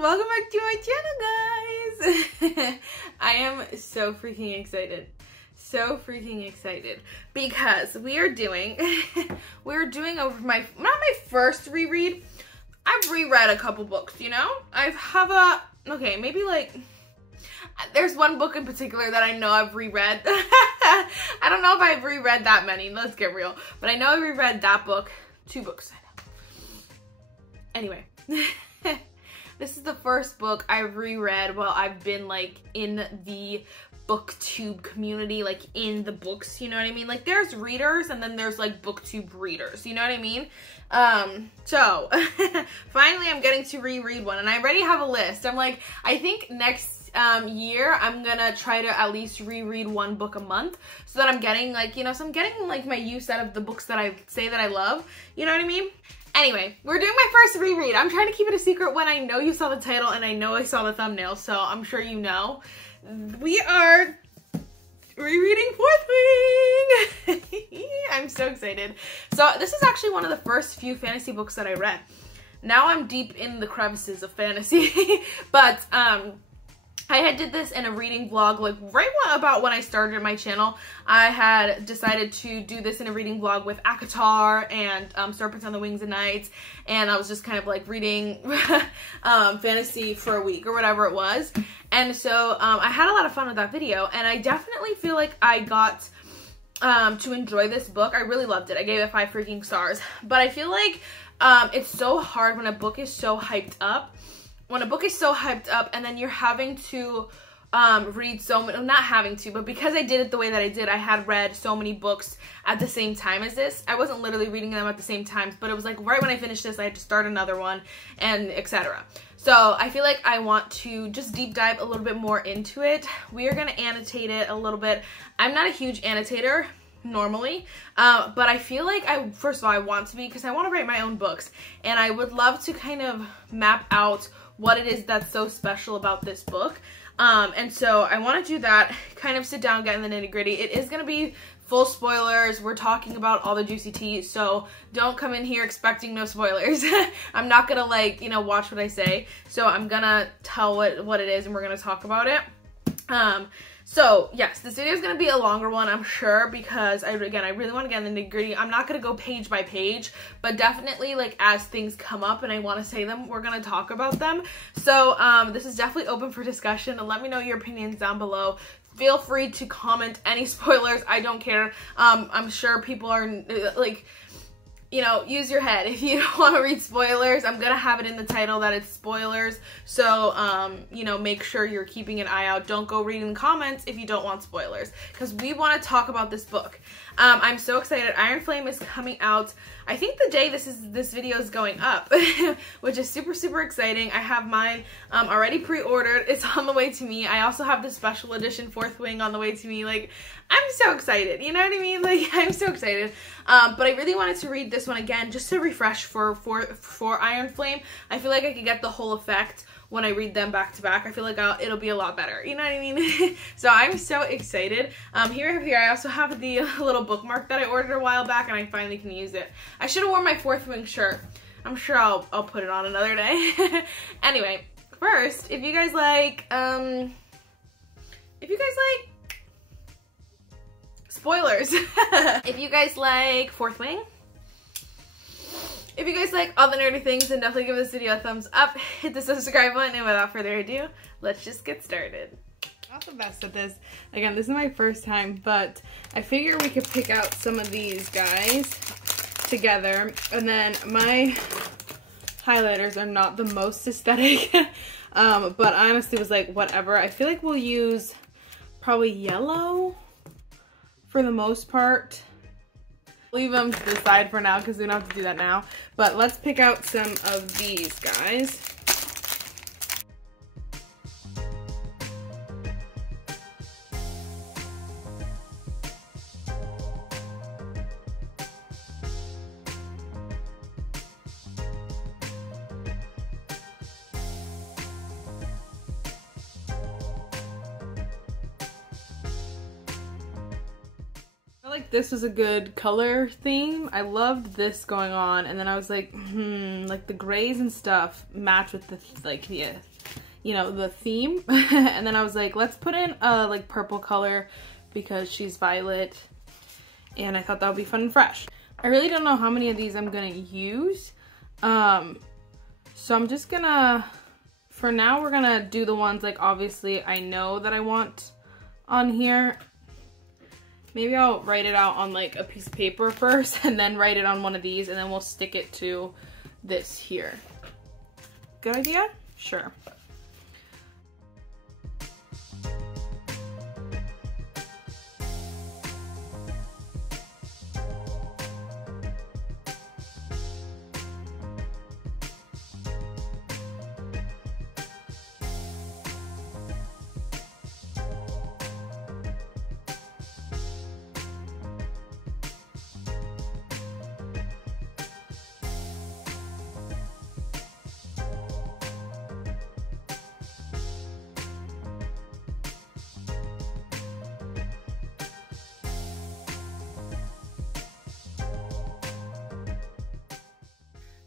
welcome back to my channel, guys. I am so freaking excited. So freaking excited because we are doing over not my first reread. I've reread a couple books, you know? Maybe like, there's one book in particular that I know I've reread. I don't know if I've reread that many, let's get real. But I know I reread that book, 2 books, I know. Anyway, this is the first book I reread while I've been like in the booktube community, like in the books, you know what I mean? Like there's readers and then there's like booktube readers, you know what I mean? So finally I'm getting to reread one and I already have a list. I'm like, I think next year I'm gonna try to at least reread 1 book a month so that I'm getting like, you know, so I'm getting like my use out of the books that I say that I love, you know what I mean? Anyway, we're doing my first reread. I'm trying to keep it a secret when I know you saw the title and I know I saw the thumbnail, so I'm sure you know. We are rereading Fourth Wing! I'm so excited. So this is actually one of the first few fantasy books that I read. Now I'm deep in the crevices of fantasy, but I had did this in a reading vlog, like right about when I started my channel. I had decided to do this in a reading vlog with AHHH and Serpents on the Wings of Nights, and I was just kind of like reading fantasy for a week or whatever it was. And so I had a lot of fun with that video, and I definitely feel like I got to enjoy this book. I really loved it. I gave it 5 freaking stars. But I feel like it's so hard when a book is so hyped up. When a book is so hyped up and then you're having to read so many, not having to, but because I did it the way that I did, I had read so many books at the same time as this. I wasn't literally reading them at the same time, but it was like right when I finished this, I had to start another one and etc. So I feel like I want to just deep dive a little bit more into it. We are going to annotate it a little bit. I'm not a huge annotator normally, but I feel like first of all, I want to be because I want to write my own books, and I would love to kind of map out what it is that's so special about this book. And so I want to do that, kind of sit down, get in the nitty gritty. It is going to be full spoilers. We're talking about all the juicy tea, so don't come in here expecting no spoilers. I'm not going to like, you know, watch what I say. So I'm going to tell what it is and we're going to talk about it. So yes, this video is going to be a longer one, I'm sure, because I really want to get in the nitty gritty. I'm not going to go page by page, but definitely like as things come up and I want to say them, we're going to talk about them. So this is definitely open for discussion, and let me know your opinions down below. Feel free to comment any spoilers. I don't care. I'm sure people are like, you know, use your head. If you don't want to read spoilers, I'm going to have it in the title that it's spoilers. So, you know, make sure you're keeping an eye out. Don't go reading comments if you don't want spoilers, because we want to talk about this book. I'm so excited. Iron Flame is coming out, I think the day this video is going up, which is super, super exciting. I have mine already pre-ordered. It's on the way to me. I also have the special edition Fourth Wing on the way to me. Like, I'm so excited, you know what I mean? Like, I'm so excited. But I really wanted to read this one again just to refresh for Iron Flame. I feel like I could get the whole effect when I read them back to back. I feel like it'll be a lot better, you know what I mean? So I'm so excited. Here, I also have the little bookmark that I ordered a while back, and I finally can use it. I should have worn my Fourth Wing shirt. I'm sure I'll put it on another day. Anyway, first, if you guys like spoilers, if you guys like Fourth Wing, if you guys like all the nerdy things, then definitely give this video a thumbs up, hit the subscribe button, and without further ado, let's just get started. Not the best at this. Again, this is my first time, but I figure we could pick out some of these guys together, and then my highlighters are not the most aesthetic, but I honestly was like, whatever. I feel like we'll use probably yellow for the most part. Leave them to the side for now because we don't have to do that now. But let's pick out some of these guys. like this was a good color theme. I loved this going on, and then I was like, like the grays and stuff match with the like, yeah, you know, the theme. And then I was like, let's put in a like purple color because she's violet, and I thought that would be fun and fresh. I really don't know how many of these I'm gonna use, so I'm just gonna, for now, we're gonna do the ones like obviously I know that I want on here. Maybe I'll write it out on like a piece of paper first and then write it on one of these, and then we'll stick it to this here. Good idea? Sure.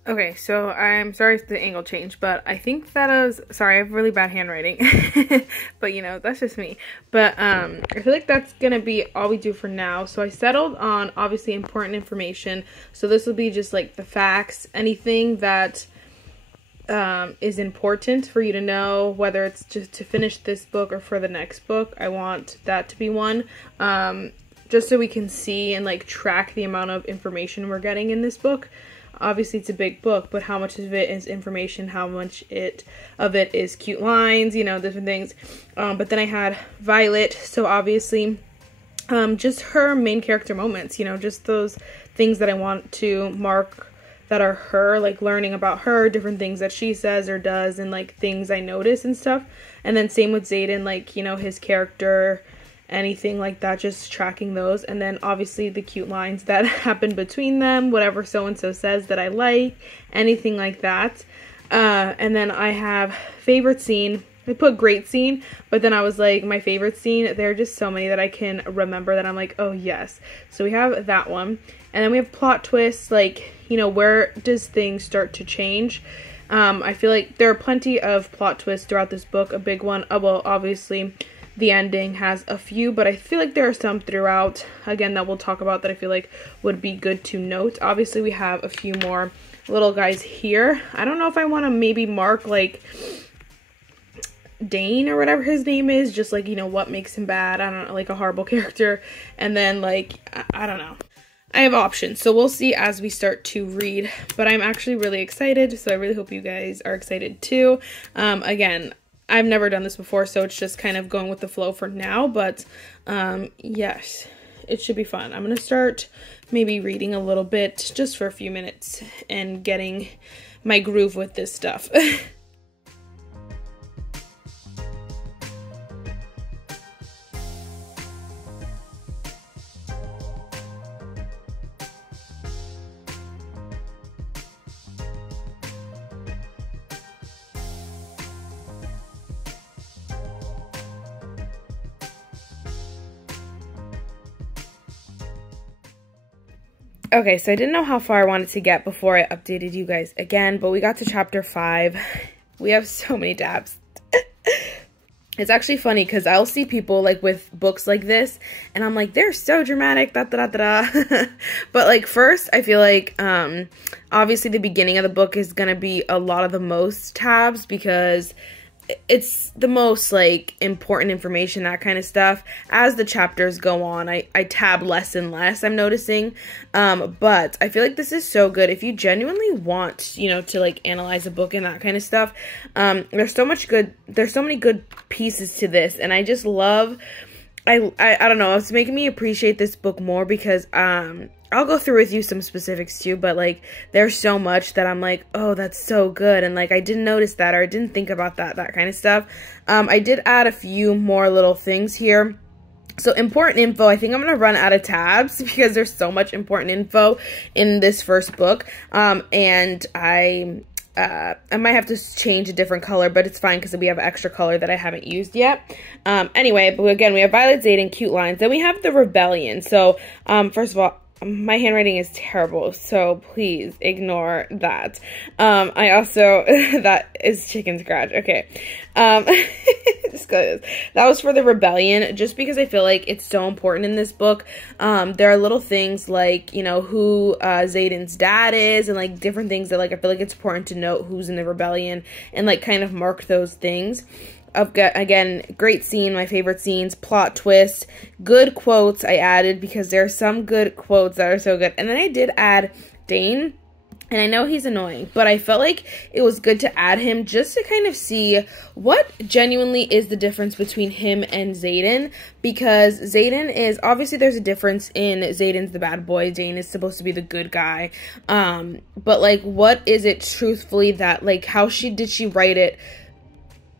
Okay, so I'm sorry if the angle changed, but I think that is, sorry, I have really bad handwriting, but you know, that's just me. But I feel like that's gonna be all we do for now. So I settled on obviously important information. So this will be just like the facts, anything that is important for you to know, whether it's just to finish this book or for the next book. I want that to be one, just so we can see and like track the amount of information we're getting in this book. Obviously it's a big book, but how much of it is information, how much of it is cute lines, you know, different things. But then I had Violet, so obviously just her main character moments, you know, just those things that I want to mark that are her, like learning about her, different things that she says or does, and like things I notice and stuff. And then same with Zayden, like, you know, his character, anything like that, just tracking those. And then obviously the cute lines that happen between them, whatever so-and-so says that I like, anything like that. And then I have favorite scene. I put great scene, but then I was like, my favorite scene, there are just so many that I can remember that I'm like, oh yes. So we have that one. And then we have plot twists, like, you know, where does things start to change? I feel like there are plenty of plot twists throughout this book. A big one, well, obviously the ending has a few, but I feel like there are some throughout, again, that we'll talk about that I feel like would be good to note. Obviously, we have a few more little guys here. I don't know if I want to maybe mark, like, Dane or whatever his name is, just, like, you know, what makes him bad. I don't know, like, a horrible character. And then, like, I don't know. I have options, so we'll see as we start to read. But I'm actually really excited, so I really hope you guys are excited, too. Again, I've never done this before, so it's just kind of going with the flow for now, but yes, it should be fun. I'm going to start maybe reading a little bit just for a few minutes and getting my groove with this stuff. Okay, so I didn't know how far I wanted to get before I updated you guys again, but we got to chapter 5. We have so many tabs. It's actually funny because I'll see people like with books like this and I'm like, they're so dramatic, da da da da. But like first, I feel like obviously the beginning of the book is gonna be a lot of the most tabs because it's the most like important information, that kind of stuff. As the chapters go on, I tab less and less, I'm noticing. But I feel like this is so good if you genuinely want, you know, to like analyze a book and that kind of stuff. There's so many good pieces to this, and I just love, I don't know, it's making me appreciate this book more because I'll go through with you some specifics too, but like there's so much that I'm like, oh, that's so good, and like I didn't notice that, or I didn't think about that kind of stuff. I did add a few more little things here. So important info, I think I'm gonna run out of tabs because there's so much important info in this first book, and I might have to change a different color, but it's fine because we have extra color that I haven't used yet. Anyway, but again, we have Violet, Xaden, cute lines. Then we have the Rebellion. So, first of all, my handwriting is terrible, so please ignore that. I also, that is chicken scratch. Okay. Just go. That was for the Rebellion, just because I feel like it's so important in this book. There are little things like, you know, who Xaden's dad is, and like different things that like I feel like it's important to note who's in the Rebellion and like kind of mark those things. I've got, again, great scene, my favorite scenes, plot twist, good quotes I added because there are some good quotes that are so good. And then I did add Dane, and I know he's annoying, but I felt like it was good to add him just to kind of see what genuinely is the difference between him and Xaden, because Xaden is, obviously there's a difference in Xaden's the bad boy, Dane is supposed to be the good guy, but like what is it truthfully that, like how did she write it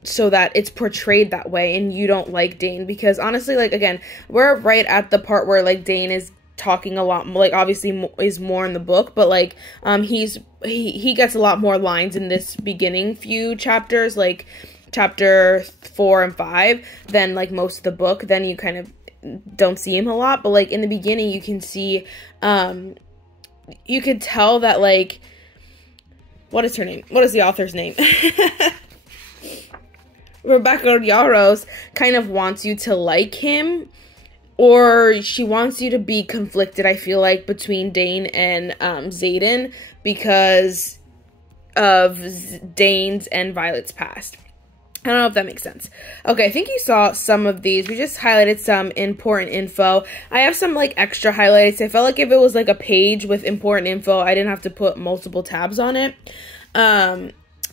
so that it's portrayed that way and you don't like Dane? Because honestly, like, again, we're right at the part where like Dane is talking a lot, like obviously is more in the book, but like he gets a lot more lines in this beginning few chapters, like chapter 4 and 5, than like most of the book. Then you kind of don't see him a lot, but like in the beginning you can see you could tell that, like, what is her name? What is the author's name? Rebecca Yarros kind of wants you to like him, or she wants you to be conflicted, I feel like, between Dane and Xaden because of Dane's and Violet's past. I don't know if that makes sense. Okay, I think you saw some of these. We just highlighted some important info. I have some, like, extra highlights. I felt like if it was, like, a page with important info, I didn't have to put multiple tabs on it.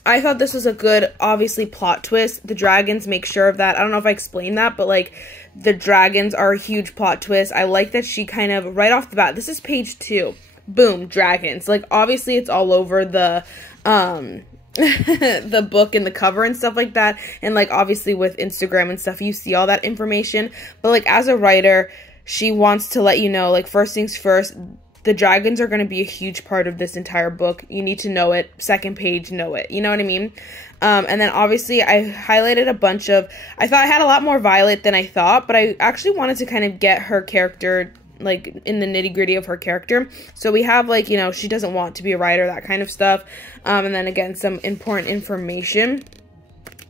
I thought this was a good, obviously, plot twist. The dragons make sure of that. I don't know if I explained that, but, like, the dragons are a huge plot twist. I like that she kind of, right off the bat, this is page 2. Boom, dragons. Like, obviously, it's all over the, the book and the cover and stuff like that. And, like, obviously, with Instagram and stuff, you see all that information. But, like, as a writer, she wants to let you know, like, first things first, the dragons are going to be a huge part of this entire book. You need to know it. Second page, know it. You know what I mean? And then obviously I highlighted a bunch of, I thought I had a lot more Violet than I thought, but I actually wanted to kind of get her character, like, in the nitty gritty of her character. So we have, like, you know, she doesn't want to be a writer, that kind of stuff. And then again, some important information.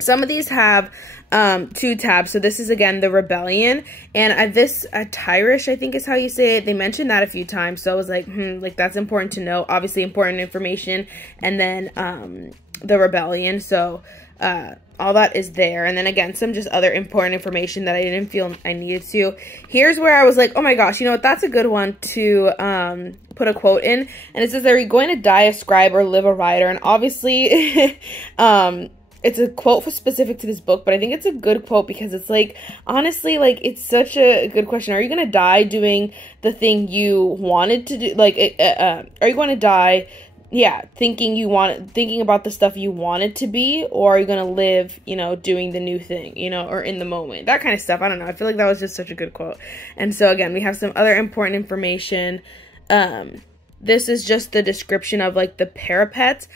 Some of these have 2 tabs. So this is, again, the Rebellion. And this, Tyrish, I think is how you say it. They mentioned that a few times. So I was like, like, that's important to know. Obviously, important information. And then the Rebellion. So all that is there. And then, again, some just other important information that I didn't feel I needed to. Here's where I was like, oh, my gosh, you know what? That's a good one to put a quote in. And it says, are you going to die a scribe or live a writer? And obviously, it's a quote specific to this book, but I think it's a good quote because it's like, honestly, like, it's such a good question. Are you going to die doing the thing you wanted to do? Like, are you going to die, yeah, thinking about the stuff you wanted to be, or are you going to live, you know, doing the new thing, you know, or in the moment, that kind of stuff. I don't know. I feel like that was just such a good quote. And so, again, we have some other important information. This is just the description of, like, the parapet,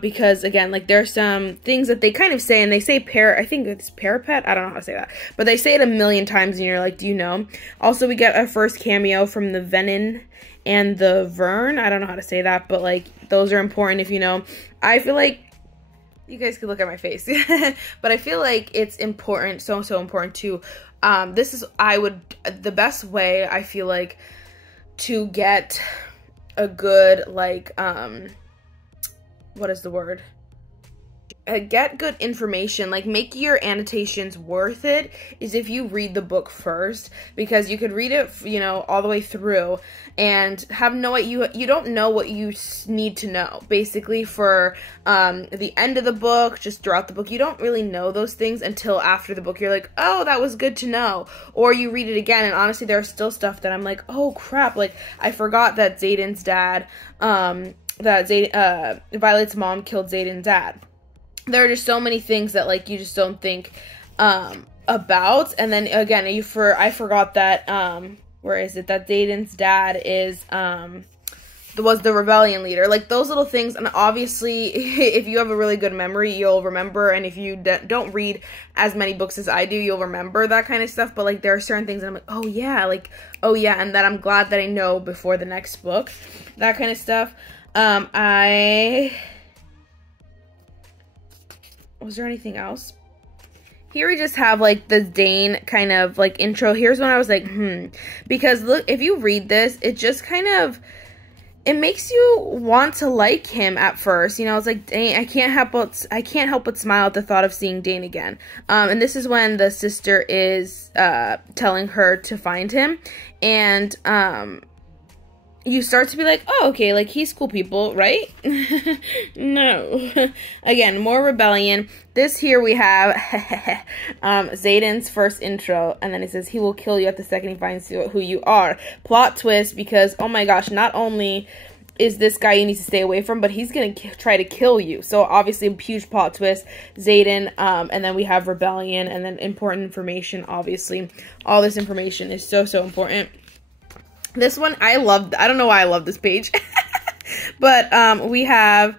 because, again, like, there are some things that they kind of say, and they say I think it's parapet, I don't know how to say that, but they say it a million times, and you're like, do you know? Also, we get our first cameo from the Venin and the Vern, I don't know how to say that, but, like, those are important if you know. I feel like, you guys could look at my face, but I feel like it's important, so important to, the best way, I feel like, to get a good, like, what is the word? Get good information, like, make your annotations worth it, is if you read the book first, because you could read it, you know, all the way through, and have you don't know what you need to know, basically, for, the end of the book, just throughout the book, you don't really know those things until after the book. You're like, oh, that was good to know, or you read it again, and honestly, there's still stuff that I'm like, oh, crap, like, I forgot that Xaden's dad, Violet's mom killed Xaden's dad. There are just so many things that, like, you just don't think about. And then again, I forgot that where is it, that Xaden's dad is was the rebellion leader. Like, those little things, and obviously, if you have a really good memory, you'll remember, and if you don't read as many books as I do, you'll remember that kind of stuff, but, like, there are certain things that I'm like, oh, yeah, and that I'm glad that I know before the next book, that kind of stuff. Was there anything else? Here we just have, like, the Dane kind of, like, intro. Here's when I was like, because, look, if you read this, it just kind of, it makes you want to like him at first. You know, it's like, Dane, I can't help but smile at the thought of seeing Dane again. And this is when the sister is telling her to find him, and you start to be like, oh, okay, like, he's cool people, right? No. Again, more rebellion. This here we have Xaden's first intro, and then he says, he will kill you at the second he finds who you are. Plot twist, because, oh my gosh, not only is this guy you need to stay away from, but he's gonna try to kill you. So, obviously, a huge plot twist. Xaden, and then we have rebellion, and then important information, obviously. All this information is so, so important. This one, I don't know why I love this page. But, we have,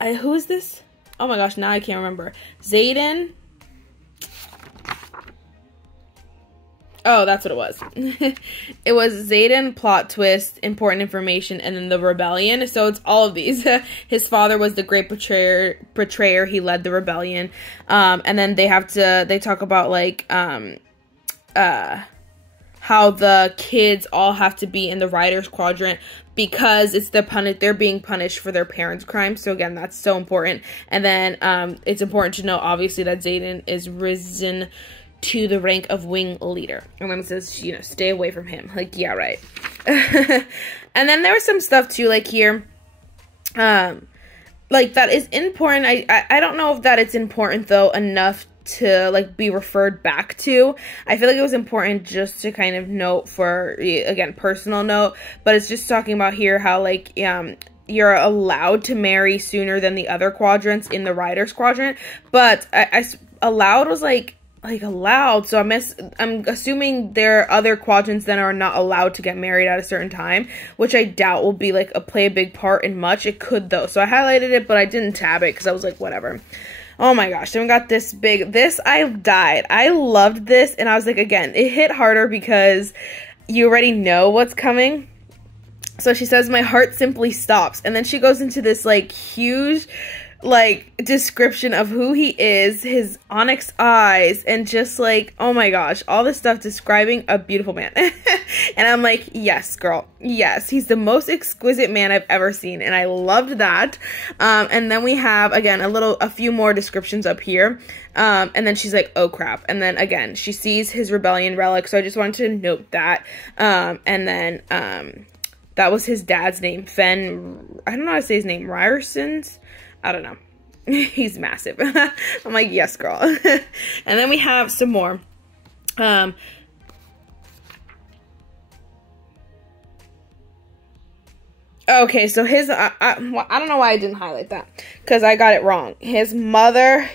who is this? Oh my gosh, now I can't remember. Xaden. Oh, that's what it was. It was Xaden, plot twist, important information, and then the rebellion. So it's all of these. His father was the great betrayer. He led the rebellion. And then they talk about, like, how the kids all have to be in the Riders Quadrant because it's they're being punished for their parents' crimes. So again, that's so important. And then it's important to know, obviously, that Xaden is risen to the rank of wing leader. And then it says, you know, stay away from him. Like, yeah, right. And then there was some stuff too, like here, like, that is important. I don't know if that it's important though enough to, like, be referred back to. I feel like it was important just to kind of note for, again, personal note, but it's just talking about here how, like, you're allowed to marry sooner than the other quadrants in the Riders Quadrant, but allowed was like allowed, so I'm assuming there are other quadrants that are not allowed to get married at a certain time, which I doubt will be, like, play a big part in much. It could though, so I highlighted it, but I didn't tab it because I was like, whatever. Oh my gosh, then we got this big, this I died. I loved this, and I was like, again, it hit harder because you already know what's coming. So she says, my heart simply stops, and then she goes into this, like, huge, like, description of who he is, his onyx eyes, and just, like, oh my gosh, all this stuff describing a beautiful man. And I'm like, yes, girl, yes, he's the most exquisite man I've ever seen, and I loved that. And then we have, again, a few more descriptions up here, and then she's like, oh crap, and then, again, she sees his rebellion relic, so I just wanted to note that. And then, that was his dad's name, Fen, I don't know how to say his name, Ryerson's? I don't know. He's massive. I'm like, yes, girl. And then we have some more. Okay, so his, I don't know why I didn't highlight that, because I got it wrong. His mother,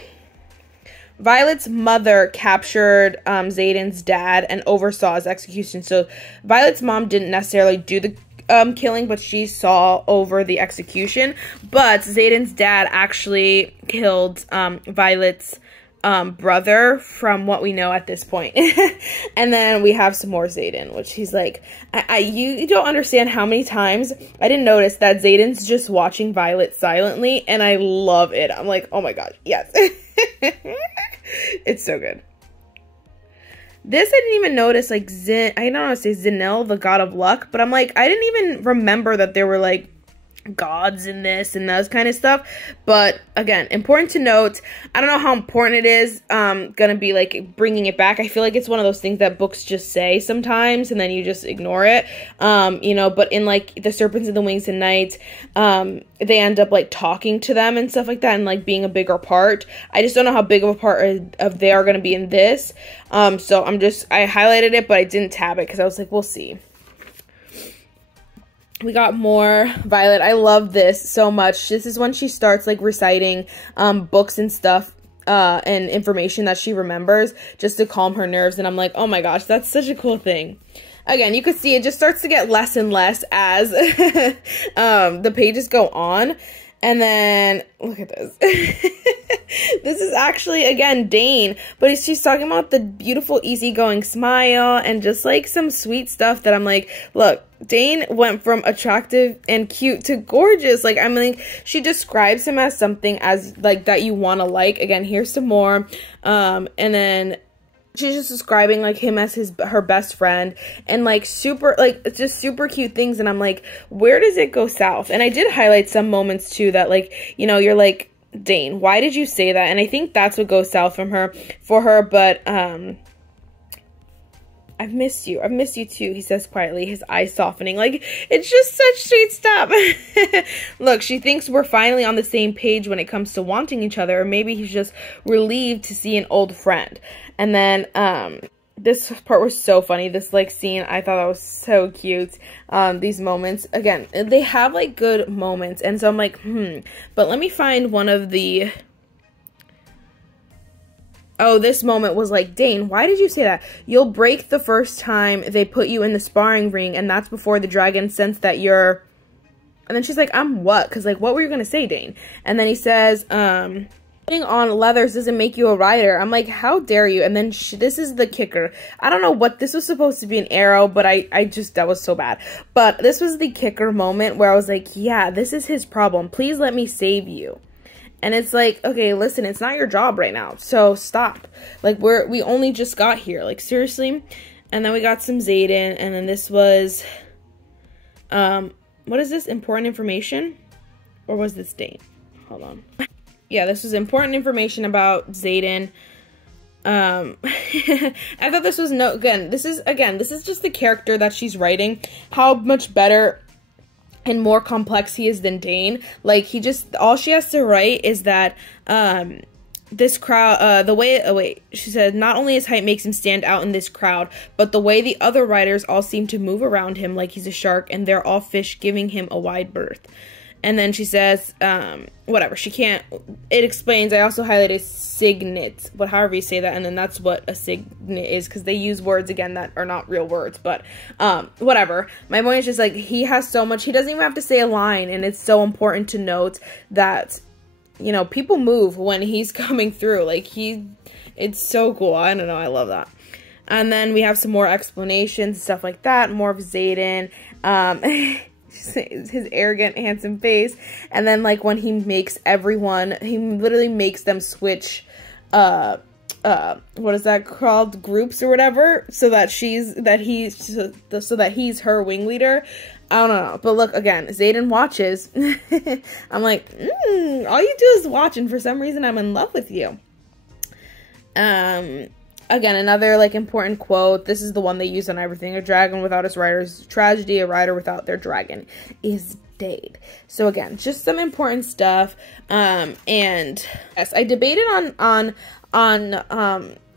Violet's mother, captured Xaden's dad and oversaw his execution. So Violet's mom didn't necessarily do the killing, but she saw over the execution. But Xaden's dad actually killed Violet's brother, from what we know at this point. And then we have some more Xaden, which he's like, you don't understand how many times I didn't notice that Xaden's just watching Violet silently, and I love it. I'm like, oh my gosh, yes. It's so good. This I didn't even notice, like, I don't know how to say Zinil, the god of luck, but I'm like, I didn't even remember that there were, like, gods in this and those kind of stuff. But again, important to note. I don't know how important it is gonna be, like, bringing it back. I feel like it's one of those things that books just say sometimes and then you just ignore it, you know. But in, like, the Serpents and the Wings and Night, they end up, like, talking to them and stuff like that, and, like, being a bigger part. I just don't know how big of a part of they are gonna be in this. So I highlighted it, but I didn't tab it because I was like, we'll see. We got more Violet. I love this so much. This is when she starts, like, reciting books and stuff and information that she remembers just to calm her nerves. And I'm like, oh my gosh, that's such a cool thing. again, you could see it just starts to get less and less as the pages go on. And then, look at this. This is actually, again, Dane. But she's talking about the beautiful, easygoing smile and just, like, some sweet stuff that I'm like, look, Dane went from attractive and cute to gorgeous. Like, I'm like, she describes him as something as, like, that you want to like. Again, here's some more. And then she's just describing, like, him as her best friend, and, like, super, like, it's just super cute things, and I'm like, where does it go south? And I did highlight some moments, too, that, like, you know, you're like, Dane, why did you say that? And I think that's what goes south for her, but, I've missed you too, he says quietly, his eyes softening. Like, it's just such sweet stuff. Look, she thinks we're finally on the same page when it comes to wanting each other, or maybe he's just relieved to see an old friend. And then, this part was so funny. This, like, scene, I thought that was so cute. These moments, again, they have, like, good moments. And so I'm like, but let me find one of the... Oh, this moment was like, Dane, why did you say that? You'll break the first time they put you in the sparring ring, and that's before the dragon sense that you're... And then she's like, I'm what? Because, like, what were you going to say, Dane? And then he says, putting on leathers doesn't make you a rider. I'm like, how dare you? And then this is the kicker. I don't know what, this was supposed to be an arrow, but I just, that was so bad. But this was the kicker moment where I was like, yeah, this is his problem. Please let me save you. And it's like, okay, listen, it's not your job right now, so stop. Like, we only just got here, like, seriously. And then we got some Xaden, and then this was, what is this, important information? Or was this Dane? Hold on. Yeah, this was important information about Xaden. I thought this was again, this is just the character that she's writing, how much better and more complex he is than Dane. Like, all she has to write is that, this crowd, she said, not only his height makes him stand out in this crowd, but the way the other riders all seem to move around him like he's a shark, and they're all fish, giving him a wide berth. And then she says, whatever, she can't, it explains, I also highlighted signet, but however you say that, and then that's what a signet is, because they use words, again, that are not real words, but, whatever. My point is just, like, he has so much, he doesn't even have to say a line, and it's so important to note that, you know, people move when he's coming through, like, it's so cool, I don't know, I love that. And then we have some more explanations, stuff like that, more of Xaden, his arrogant, handsome face, and then, like, when he makes everyone, he literally makes them switch, what is that called, groups or whatever, so that he's her wing leader. I don't know, but look, again, Xaden watches. I'm like, all you do is watch, and for some reason I'm in love with you. Again, another, like, important quote. This is the one they use on everything. A dragon without its rider is tragedy. A rider without their dragon is dead. So, again, just some important stuff. And, yes, I debated on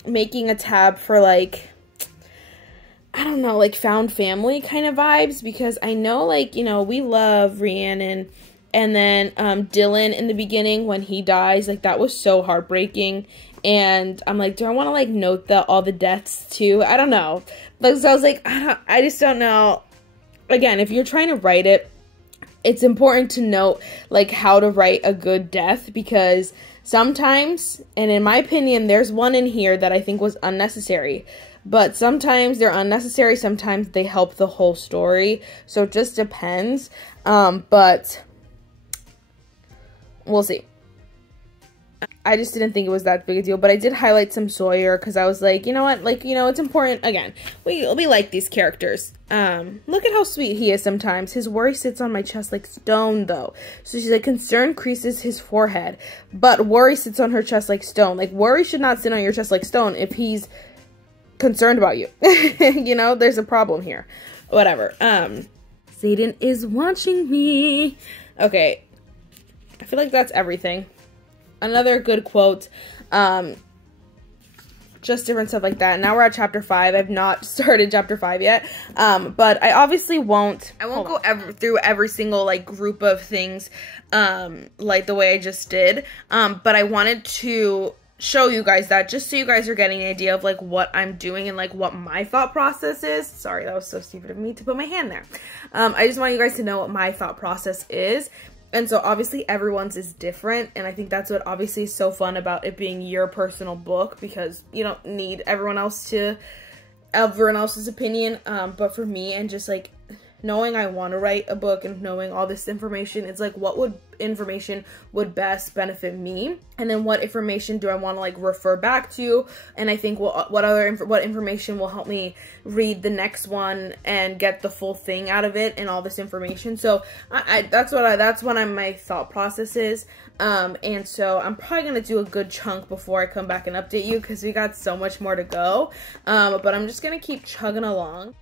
making a tab for, like, I don't know, like, found family kind of vibes. Because I know, like, you know, we love Rhiannon. And then Dylan in the beginning when he dies. Like, that was so heartbreaking. And I'm like, do I want to, like, note all the deaths too? I don't know. But so I was like, I just don't know. Again, if you're trying to write it, it's important to note, like, how to write a good death, because sometimes, and in my opinion, there's one in here that I think was unnecessary. But sometimes they're unnecessary, sometimes they help the whole story. So it just depends. But we'll see. I just didn't think it was that big a deal, but I did highlight some Sawyer because I was like, you know what, like, you know, it's important. Again, we like these characters. Look at how sweet he is sometimes. His worry sits on my chest like stone, though. So she's like, concern creases his forehead, but worry sits on her chest like stone. Like, worry should not sit on your chest like stone if he's concerned about you. You know, there's a problem here. Whatever. Xaden is watching me. Okay. I feel like that's everything. Another good quote, just different stuff like that. Now we're at chapter 5. I've not started chapter 5 yet, but I obviously won't. I won't go through every single, like, group of things, like the way I just did, but I wanted to show you guys that, just so you guys are getting an idea of like what I'm doing and like what my thought process is. Sorry, that was so stupid of me to put my hand there. I just want you guys to know what my thought process is. And so obviously everyone's is different, and I think that's what obviously is so fun about it being your personal book, because you don't need everyone else's opinion. But for me, and just like knowing I want to write a book and knowing all this information, it's like what information would best benefit me, and then what information do I want to like refer back to, and I think what information will help me read the next one and get the full thing out of it and all this information. So that's what my thought process is. And so I'm probably gonna do a good chunk before I come back and update you, because we got so much more to go. But I'm just gonna keep chugging along.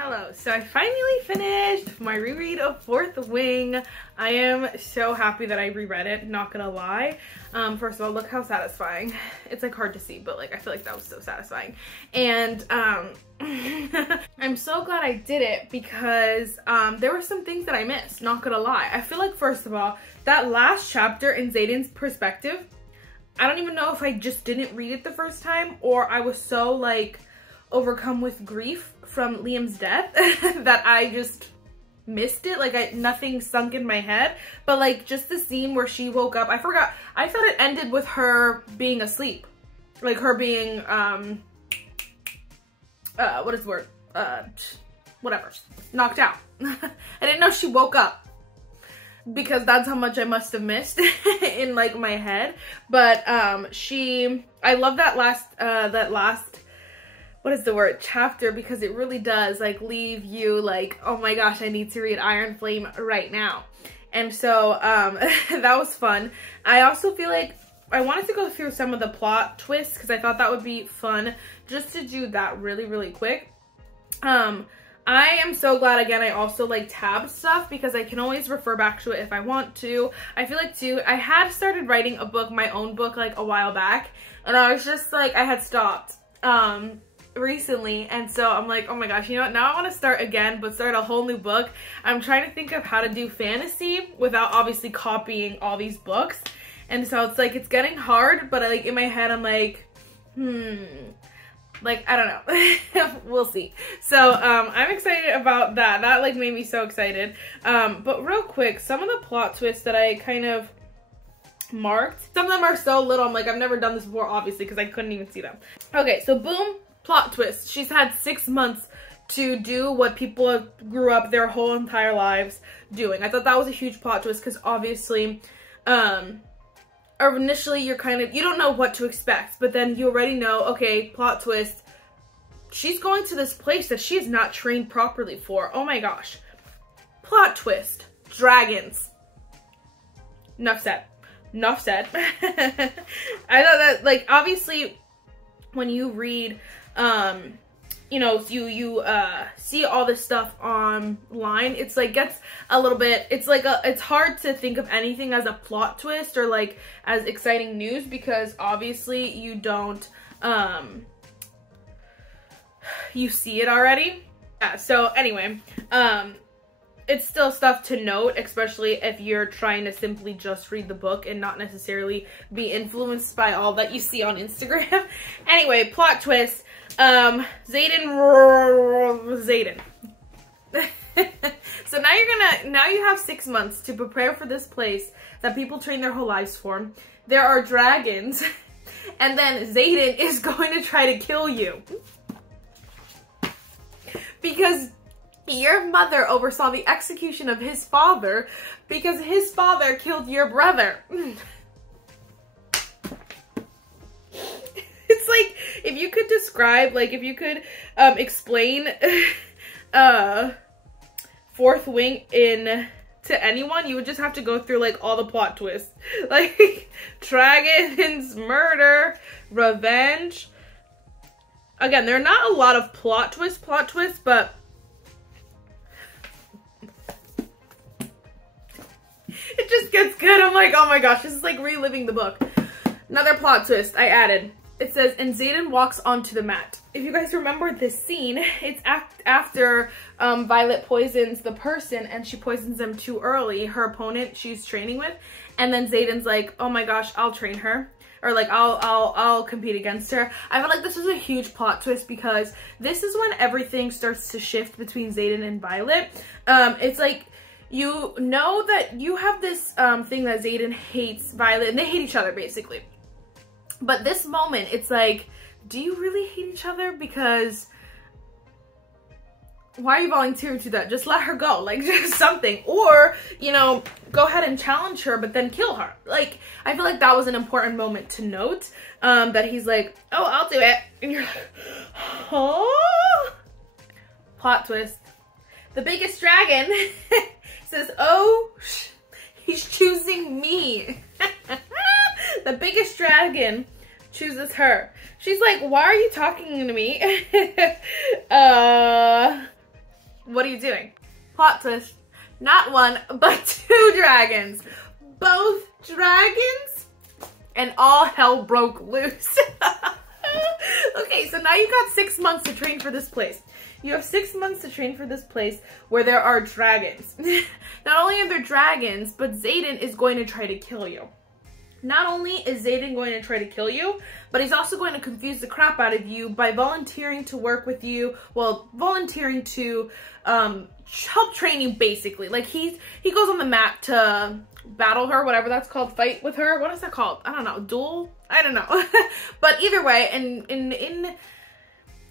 Hello, so I finally finished my reread of Fourth Wing. I am so happy that I reread it, not gonna lie. First of all, look how satisfying. It's like hard to see, but like I feel like that was so satisfying. And I'm so glad I did it, because there were some things that I missed, not gonna lie. I feel like, first of all, that last chapter in Xaden's perspective, I don't even know if I just didn't read it the first time, or I was so like overcome with grief from Liam's death that I just missed it. Like nothing sunk in my head, but like just the scene where she woke up, I thought it ended with her being asleep, like her being what is the word, whatever, knocked out. I didn't know she woke up, because that's how much I must have missed in like my head. But I love that last what is the word, chapter, because it really does like leave you like, oh my gosh, I need to read Iron Flame right now. And so that was fun. I also feel like I wanted to go through some of the plot twists, because I thought that would be fun just to do that really quick. I am so glad, again, I also like tabbed stuff, because I can always refer back to it if I want to. I feel like too, I had started writing a book, my own book, like a while back, and I was just like, I had stopped recently, and so I'm like, oh my gosh, you know what, now I want to start again, but start a whole new book. I'm trying to think of how to do fantasy without obviously copying all these books, and so it's like, it's getting hard, but like in my head I'm like, like, I don't know. We'll see. So I'm excited about that. That like made me so excited. But real quick, some of the plot twists that I kind of marked, some of them are so little, I'm like, I've never done this before, obviously, because I couldn't even see them. Okay, so boom, plot twist. She's had 6 months to do what people grew up their whole entire lives doing. I thought that was a huge plot twist, because obviously initially you don't know what to expect, but then you already know, okay, plot twist, she's going to this place that she is not trained properly for. Oh my gosh. Plot twist, dragons. Enough said. Enough said. I thought that, like, obviously when you read you know, you see all this stuff online, it's like gets a little bit, it's hard to think of anything as a plot twist or like as exciting news, because obviously you don't, you see it already. Yeah, so anyway, it's still stuff to note, especially if you're trying to simply just read the book and not necessarily be influenced by all that you see on Instagram. Anyway, plot twist. Xaden. So now you're now you have 6 months to prepare for this place that people train their whole lives for. There are dragons, and then Xaden is going to try to kill you. Because your mother oversaw the execution of his father because his father killed your brother. It's like, if you could describe, like, if you could explain Fourth Wing to anyone, you would just have to go through, like, all the plot twists. Like, dragons, murder, revenge. Again, there are not a lot of plot twists, but it just gets good. I'm like, oh my gosh, this is like reliving the book. Another plot twist I added. It says, and Xaden walks onto the mat. If you guys remember this scene, it's after Violet poisons the person, and she poisons them too early, her opponent she's training with. And then Xaden's like, oh my gosh, I'll train her. Or like, I'll compete against her. I feel like this was a huge plot twist because this is when everything starts to shift between Xaden and Violet. It's like, you know that you have this thing that Xaden hates Violet, and they hate each other basically. But this moment, it's like, do you really hate each other? Because why are you volunteering to that? Just let her go, like, just something. Or, you know, go ahead and challenge her, but then kill her. Like, I feel like that was an important moment to note, that he's like, oh, I'll do it. And you're like, huh? Plot twist. The biggest dragon says, oh, he's choosing me. The biggest dragon chooses her. She's like, why are you talking to me? What are you doing? Plot twist. Not one, but 2 dragons. Both dragons, and all hell broke loose. Okay, so now you've got 6 months to train for this place. You have 6 months to train for this place where there are dragons. Not only are there dragons, but Xaden is going to try to kill you. Not only is Xaden going to try to kill you, but he's also going to confuse the crap out of you by volunteering to work with you. Well, volunteering to help train you, basically. Like, he goes on the map to battle her, whatever that's called, fight with her. What is that called? I don't know. Duel? I don't know. But either way,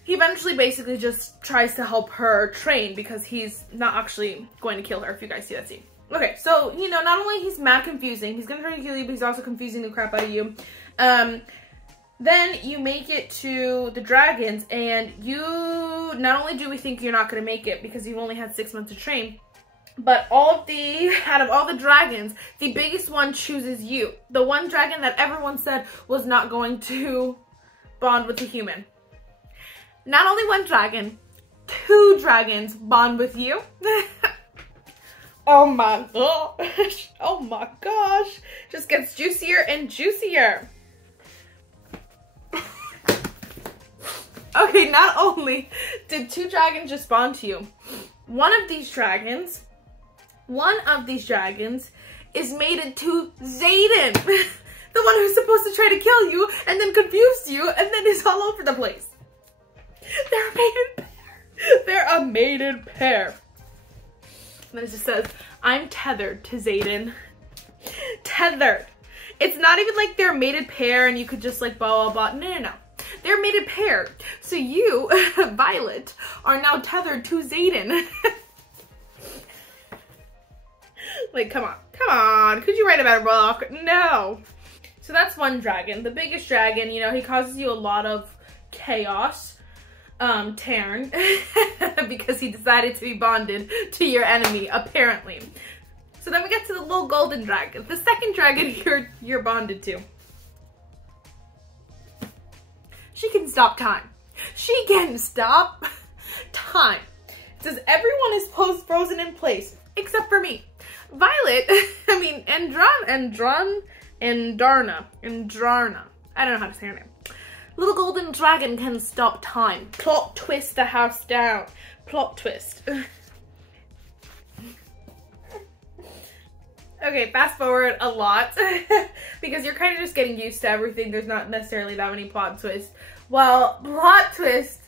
he eventually basically just tries to help her train because he's not actually going to kill her, if you guys see that scene. Okay, so, you know, not only he's mad confusing, he's gonna try to kill you, but he's also confusing the crap out of you. Then you make it to the dragons, and you, not only do we think you're not gonna make it because you've only had 6 months to train, but out of all the dragons, the biggest one chooses you. The one dragon that everyone said was not going to bond with a human. Not only one dragon, 2 dragons bond with you. Oh my gosh. Oh my gosh. Just gets juicier and juicier. Okay, not only did 2 dragons just bond to you, one of these dragons is mated to Xaden. The one who's supposed to try to kill you and then confuse you and then is all over the place. They're a mated pair. They're a mated pair. And then it just says, I'm tethered to Xaden. Tethered. It's not even like they're a mated pair and you could just like blah, blah, blah. No, no, no. They're a mated pair. So you, Violet, are now tethered to Xaden. Like, come on. Come on. Could you write a better book? No. So that's one dragon. The biggest dragon, you know, he causes you a lot of chaos. Tarn, because he decided to be bonded to your enemy, apparently. So then we get to the little golden dragon, the second dragon you're bonded to. She can stop time. She can stop time. It says everyone is frozen in place, except for me. Violet, I mean, Andrarna. I don't know how to say her name. Little golden dragon can stop time. Plot twist the house down. Plot twist. Okay, fast forward a lot because you're kind of just getting used to everything. There's not necessarily that many plot twists. Well, plot twist.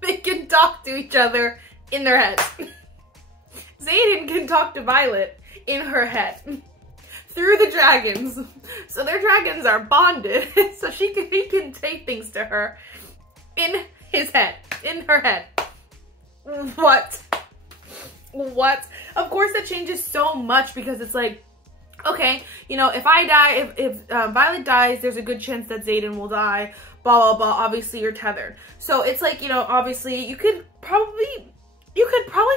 They can talk to each other in their heads. Xaden can talk to Violet in her head through the dragons. So their dragons are bonded, so he can say things to her in his head, in her head. What? Of course that changes so much because it's like, okay, you know, if I die, if Violet dies, there's a good chance that Xaden will die, blah, blah, blah. Obviously, you're tethered. So it's like, you know, obviously, you could probably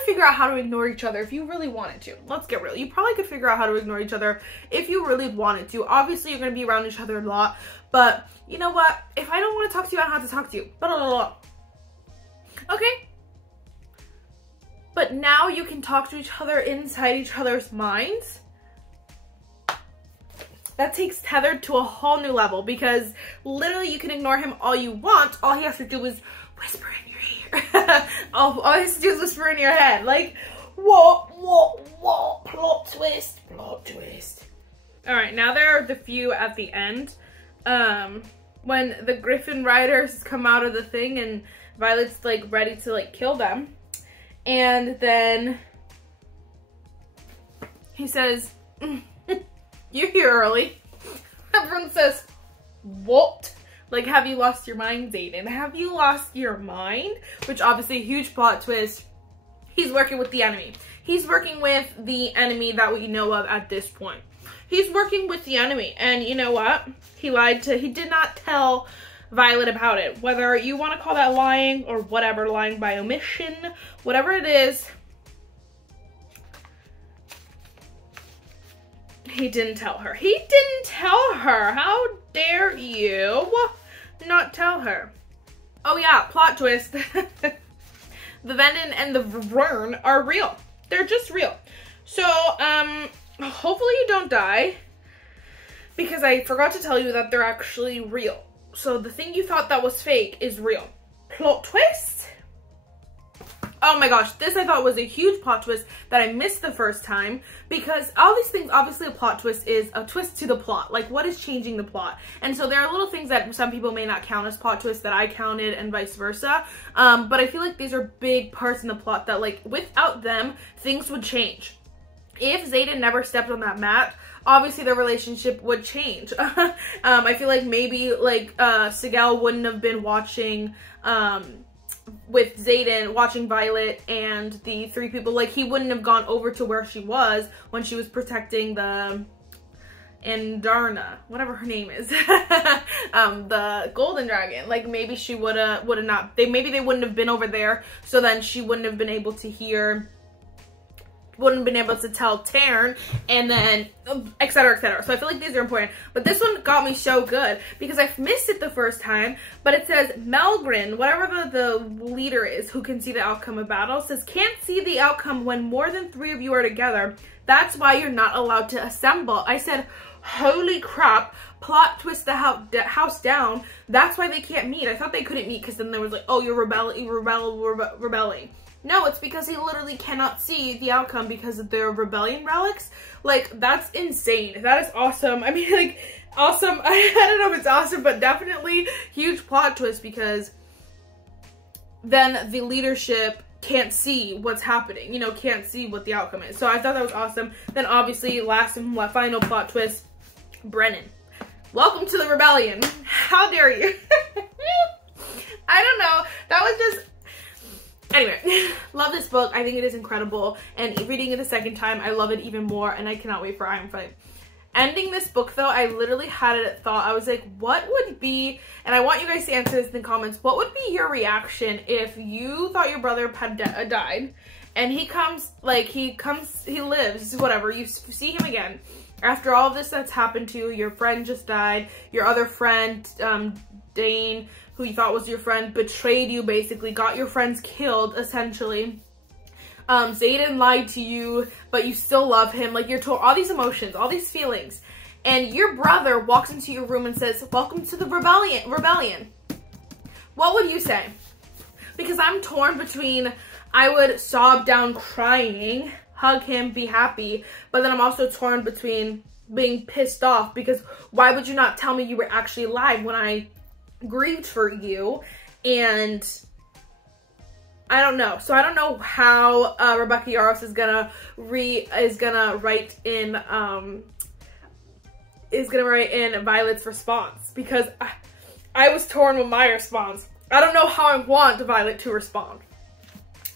figure out how to ignore each other if you really wanted to. Let's get real. You probably could figure out how to ignore each other if you really wanted to. Obviously, you're going to be around each other a lot, but you know what? If I don't want to talk to you, I don't have to talk to you. Blah, blah, blah, blah. Okay? But now you can talk to each other inside each other's minds. That takes tethered to a whole new level because literally you can ignore him all you want. All he has to do is whisper in your ear. all he has to do is whisper in your head. Like, what, plot twist, plot twist. All right, now there are the few at the end. When the Griffin Riders come out of the thing and Violet's like ready to like kill them. And then he says, you're here early. Everyone says, what? Like, have you lost your mind, Xaden? Have you lost your mind? Which obviously, huge plot twist. He's working with the enemy. He's working with the enemy that we know of at this point. He's working with the enemy. And you know what? He did not tell Violet about it. Whether you want to call that lying or whatever, lying by omission, whatever it is, he didn't tell her. He didn't tell her. How dare you not tell her? Oh yeah, plot twist. The Venden and the Vern are real. They're just real. So, hopefully you don't die. Because I forgot to tell you that they're actually real. So the thing you thought that was fake is real. Plot twist? Oh my gosh, this I thought was a huge plot twist that I missed the first time because all these things, obviously a plot twist is a twist to the plot. Like, what is changing the plot? And so there are little things that some people may not count as plot twists that I counted and vice versa. But I feel like these are big parts in the plot that, like, without them, things would change. If Xaden never stepped on that mat, obviously their relationship would change. I feel like maybe, like, Sigel wouldn't have been watching, with Xaden, watching Violet and the three people. Like, he wouldn't have gone over to where she was when she was protecting the Andarna, whatever her name is, the golden dragon. Like, maybe she would have not, maybe they wouldn't have been over there, so then she wouldn't have been able to hear, wouldn't have been able to tell Taryn, and then etc, etc. So I feel like these are important, but this one got me so good because I missed it the first time. But it says Melgren, whatever the leader is who can see the outcome of battle, says can't see the outcome when more than 3 of you are together. That's why you're not allowed to assemble. I said, holy crap, plot twist the house down. That's why they can't meet. I thought they couldn't meet because then there was like, oh, you're rebelling. No, it's because he literally cannot see the outcome because of their rebellion relics. Like, that's insane. That is awesome. I mean, like, awesome. I don't know if it's awesome, but definitely huge plot twist because then the leadership can't see what's happening, you know, can't see what the outcome is. So I thought that was awesome. Then obviously, last and final plot twist, Brennan. Welcome to the rebellion. How dare you? I don't know. That was just... Anyway, love this book. I think it is incredible. And reading it the second time, I love it even more. And I cannot wait for Iron Fight. Ending this book, though, I literally had it thought. I was like, what would be... And I want you guys to answer this in the comments. What would be your reaction if you thought your brother had died? And he comes, like, he lives, whatever. You see him again. After all of this that's happened to you, your friend just died. Your other friend, Dane, who you thought was your friend, betrayed you, basically. Got your friends killed, essentially. Xaden lied to you, but you still love him. Like, you're told all these emotions, all these feelings. And your brother walks into your room and says, welcome to the rebellion. What would you say? Because I'm torn between, I would sob down crying, hug him, be happy. But then I'm also torn between being pissed off because why would you not tell me you were actually alive when I grieved for you? And I don't know. So I don't know how Rebecca Yarros is gonna write in Violet's response, because I was torn with my response. I don't know how I want Violet to respond.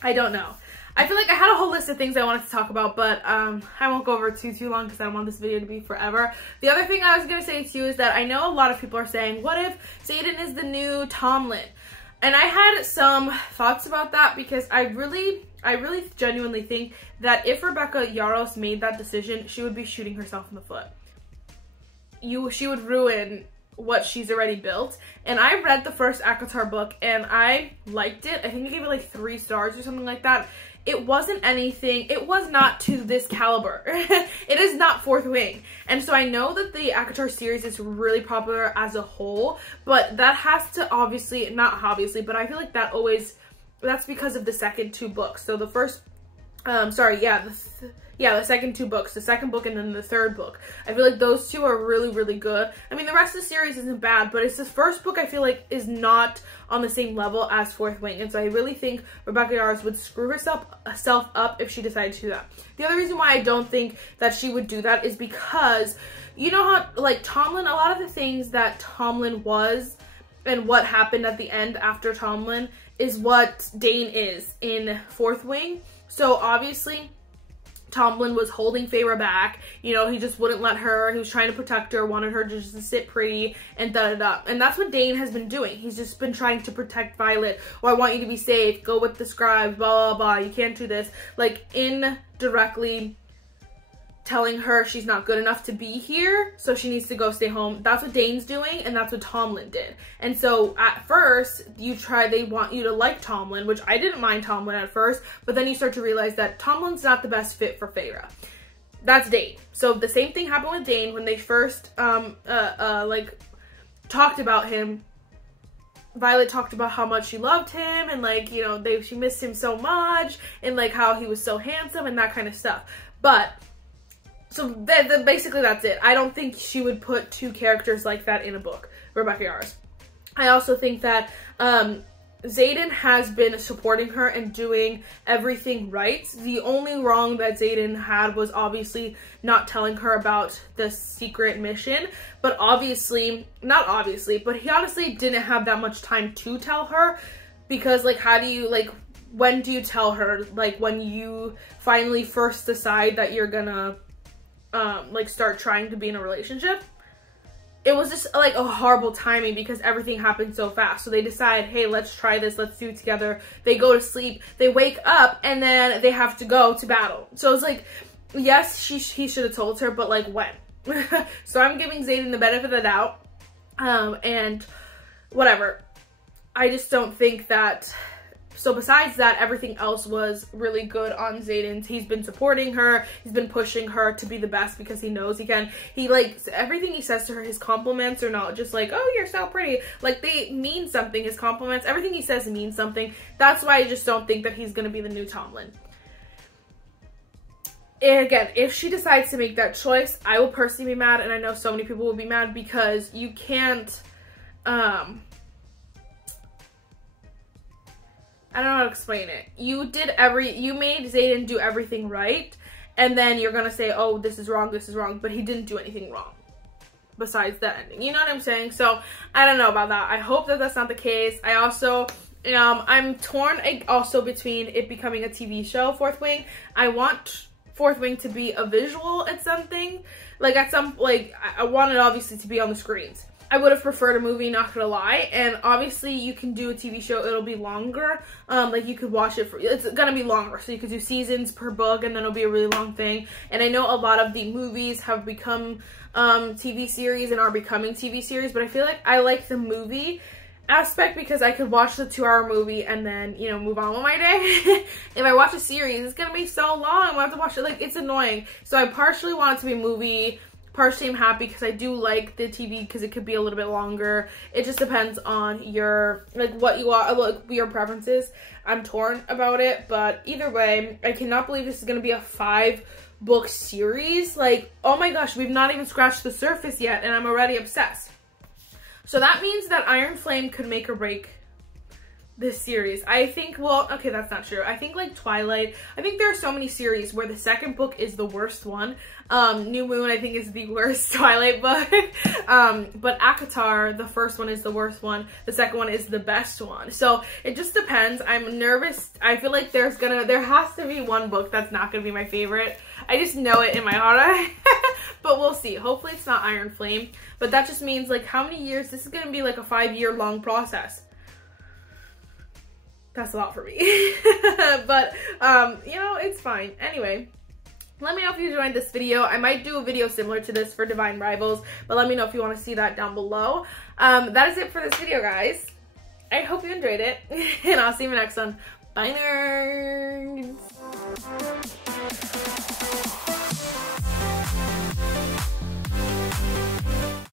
I don't know. I feel like I had a whole list of things I wanted to talk about, but I won't go over too long because I don't want this video to be forever. The other thing I was going to say to you is that I know a lot of people are saying, what if Xaden is the new Tomlin? And I had some thoughts about that, because I really genuinely think that if Rebecca Yarros made that decision, she would be shooting herself in the foot. She would ruin what she's already built. And I read the first AHHH book and I liked it. I think I gave it like 3 stars or something like that. It wasn't anything, it was not to this caliber. It is not 4th Wing. And so I know that the AHHH series is really popular as a whole, but that has to obviously, not obviously, but I feel like that's because of the second 2 books. So the first, the second 2 books, the second book and then the 3rd book. I feel like those 2 are really good. I mean, the rest of the series isn't bad, but it's the first book I feel like is not on the same level as 4th Wing. And so I really think Rebecca Yarros would screw herself up if she decided to do that. The other reason why I don't think that she would do that is because, you know how, like, Tomlin, a lot of the things that Tomlin was and what happened at the end after Tomlin is what Dane is in 4th Wing. So obviously Tomlin was holding Feyre back, you know, he just wouldn't let her, he was trying to protect her, wanted her to just sit pretty, and da-da-da. And that's what Dane has been doing. He's just been trying to protect Violet, or I want you to be safe, go with the scribes, blah, blah, blah, you can't do this. Like, indirectly telling her she's not good enough to be here, so she needs to go stay home. That's what Dane's doing, and that's what Tomlin did. And so at first, they want you to like Tomlin, which I didn't mind Tomlin at first, but then you start to realize that Tomlin's not the best fit for Feyre. That's Dane. So the same thing happened with Dane when they first like talked about him. Violet talked about how much she loved him, and like, you know, she missed him so much, and like how he was so handsome and that kind of stuff. But so basically that's it. I don't think she would put 2 characters like that in a book, Rebecca Yarros. I also think that Xaden has been supporting her and doing everything right. The only wrong that Xaden had was obviously not telling her about the secret mission. But obviously, not obviously, but he honestly didn't have that much time to tell her, because like, how do you, like, when do you tell her? Like, when you finally first decide that you're gonna like start trying to be in a relationship. It was just like a horrible timing because everything happened so fast. So they decide, hey, let's try this, let's do it together. They go to sleep, they wake up, and then they have to go to battle. So it's like, yes, he should have told her, but like, when? So I'm giving Xaden the benefit of the doubt, and whatever. I just don't think that. So besides that, everything else was really good on Xaden's. He's been supporting her. He's been pushing her to be the best because he knows he can. He, like, everything he says to her, his compliments are not just like, oh, you're so pretty. Like, they mean something. His compliments, everything he says means something. That's why I just don't think that he's going to be the new Tomlin. And again, if she decides to make that choice, I will personally be mad. And I know so many people will be mad because you can't, I don't know how to explain it. You made Xaden do everything right, and then you're gonna say, oh, this is wrong, but he didn't do anything wrong besides the ending. You know what I'm saying? So I don't know about that. I hope that that's not the case. I also, I'm torn also between it becoming a TV show, 4th Wing. I want 4th Wing to be a visual at something. Like I want it obviously to be on the screens. I would have preferred a movie, not gonna lie, and obviously you can do a TV show, it'll be longer, like you could watch it it's gonna be longer, so you could do seasons per book, and then it'll be a really long thing. And I know a lot of the movies have become TV series and are becoming TV series, but I feel like I like the movie aspect because I could watch the 2-hour movie and then, you know, move on with my day. If I watch a series, it's gonna be so long, I'm gonna have to watch it, like, it's annoying. So I partially want it to be a movie, partially I'm happy because I do like the TV because it could be a little bit longer. It just depends on your, like, what you are, like, your preferences. I'm torn about it, but either way, I cannot believe this is going to be a 5-book series. Like, oh my gosh, we've not even scratched the surface yet, and I'm already obsessed. So that means that Iron Flame could make or break this series. I think, well, okay, that's not true. I think like Twilight, I think there are so many series where the second book is the worst one. New Moon, I think, is the worst Twilight book. But AHHH, the first one is the worst one. The second one is the best one. So it just depends. I'm nervous. I feel like there has to be one book that's not gonna be my favorite. I just know it in my heart. But we'll see. Hopefully it's not Iron Flame. But that just means like how many years? This is gonna be like a 5-year long process. That's a lot for me. But you know, it's fine. Anyway, let me know if you enjoyed this video. I might do a video similar to this for Divine Rivals, but let me know if you want to see that down below. That is it for this video, guys. I hope you enjoyed it, and I'll see you in the next one. Bye, nerds!